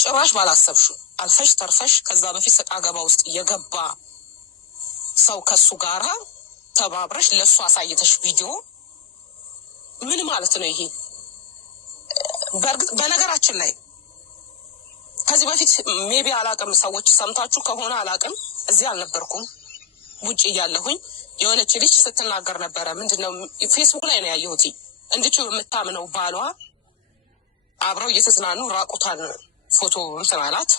ጭራሽ ባላሰብሽው አልፈሽ ተርፈሽ ከዛ በፊት ሰጣ ገባ ውስጥ የገባ ሰው ከሱ ጋራ ተባብረሽ ለሱ አሳይተሽ ቪዲዮ ምን ማለት ነው ይሄ? በነገራችን ላይ ከዚህ በፊት ሜቢ አላቅም ሰዎች ሰምታችሁ ከሆነ አላቅም፣ እዚህ አልነበርኩም ውጪ እያለሁኝ የሆነች ልጅ ስትናገር ነበረ። ምንድነው ፌስቡክ ላይ ነው ያየሁት። እንድችው የምታምነው ባሏ አብረው እየተዝናኑ ራቁታን ፎቶ እንትን አላት።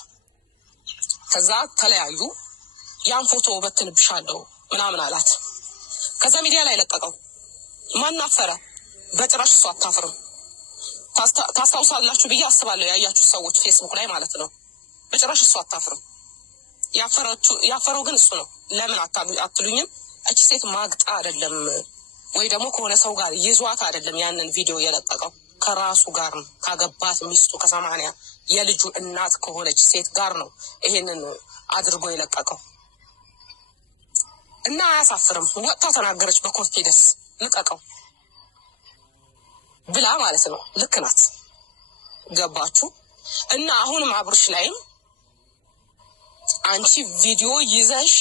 ከዛ ተለያዩ። ያን ፎቶ በትንብሻለሁ ምናምን አላት። ከዛ ሚዲያ ላይ ለቀቀው። ማን አፈረ? በጭራሽ እሷ አታፍርም። ታስታውሳላችሁ ብዬ አስባለሁ ያያችሁ ሰዎች ፌስቡክ ላይ ማለት ነው። በጭራሽ እሷ አታፍርም። ያፈረው ግን እሱ ነው። ለምን አትሉኝም? እቺ ሴት ማግጣ አይደለም ወይ ደግሞ ከሆነ ሰው ጋር ይዟት አይደለም ያንን ቪዲዮ የለቀቀው፣ ከራሱ ጋር ነው። ካገባት ሚስቱ ከ80 የልጁ እናት ከሆነች ሴት ጋር ነው ይሄንን አድርጎ የለቀቀው። እና አያሳፍርም። ወጥታ ተናገረች በኮንፊደንስ ልቀቀው ብላ ማለት ነው። ልክ ናት። ገባችሁ? እና አሁንም አብርሽ ላይም አንቺ ቪዲዮ ይዘሽ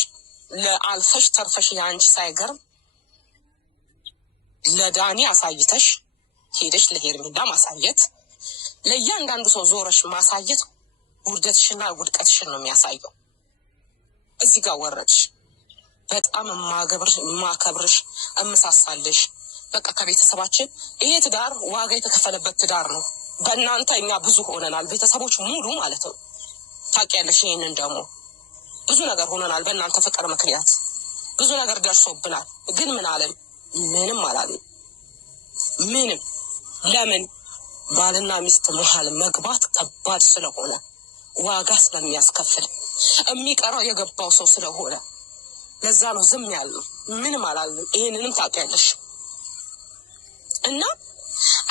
ለአልፈሽ ተርፈሽ ያንቺ ሳይገርም ለዳኒ አሳይተሽ ሄደሽ ለሄርሜላ ማሳየት፣ ለእያንዳንዱ ሰው ዞረሽ ማሳየት ውርደትሽና ውድቀትሽን ነው የሚያሳየው። እዚህ ጋር ወረድሽ። በጣም ማከብርሽ እምሳሳልሽ። በቃ ከቤተሰባችን ይሄ ትዳር ዋጋ የተከፈለበት ትዳር ነው። በእናንተ እኛ ብዙ ሆነናል፣ ቤተሰቦች ሙሉ ማለት ነው። ታውቂያለሽ። ይሄንን ደግሞ ብዙ ነገር ሆነናል በእናንተ ፍቅር ምክንያት ብዙ ነገር ደርሶብናል። ግን ምን አለን? ምንም አላለም። ምንም። ለምን? ባልና ሚስት መሀል መግባት ከባድ ስለሆነ ዋጋ ስለሚያስከፍል የሚቀረው የገባው ሰው ስለሆነ ለዛ ነው ዝም ያለው። ምንም አላለም። ይሄንንም ታውቂያለሽ። እና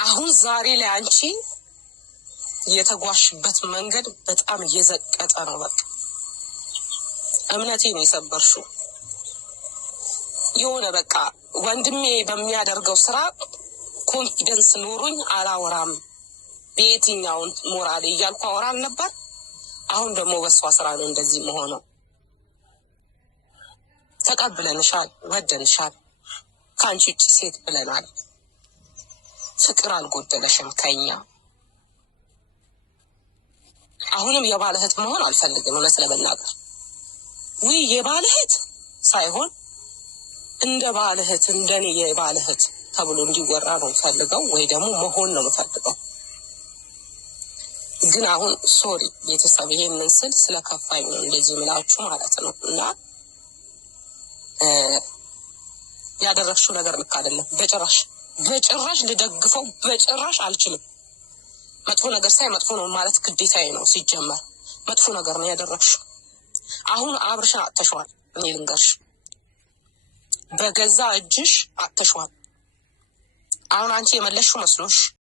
አሁን ዛሬ ላይ አንቺ የተጓሽበት መንገድ በጣም እየዘቀጠ ነው። በቃ እምነቴን የሰበርሽው የሆነ በቃ ወንድሜ በሚያደርገው ስራ ኮንፊደንስ ኖሮኝ አላወራም፣ በየትኛውን ሞራሌ እያልኩ አወራም ነበር። አሁን ደግሞ በሷ ስራ ነው እንደዚህ መሆነው። ተቀብለንሻል፣ ወደንሻል፣ ከአንቺ ውጭ ሴት ብለናል። ፍቅር አልጎደለሽም ከኛ። አሁንም የባለህት መሆን አልፈልግም እውነት ለመናገር። ውይ የባለህት ሳይሆን እንደ ባለህት እንደኔ የባለህት ተብሎ እንዲወራ ነው ፈልገው፣ ወይ ደግሞ መሆን ነው ፈልገው። ግን አሁን ሶሪ ቤተሰብ ይሄንን ስል ስለከፋኝ ነው እንደዚህ ምላችሁ ማለት ነው። እና ያደረግሽው ነገር ልክ አይደለም። በጭራሽ ልደግፈው በጭራሽ አልችልም። መጥፎ ነገር ሳይ መጥፎ ነው ማለት ግዴታዬ ነው። ሲጀመር መጥፎ ነገር ነው ያደረግሽው። አሁን አብርሽን አጥተሽዋል። እኔ ልንገርሽ፣ በገዛ እጅሽ አጥተሽዋል። አሁን አንቺ የመለሽው መስሎሽ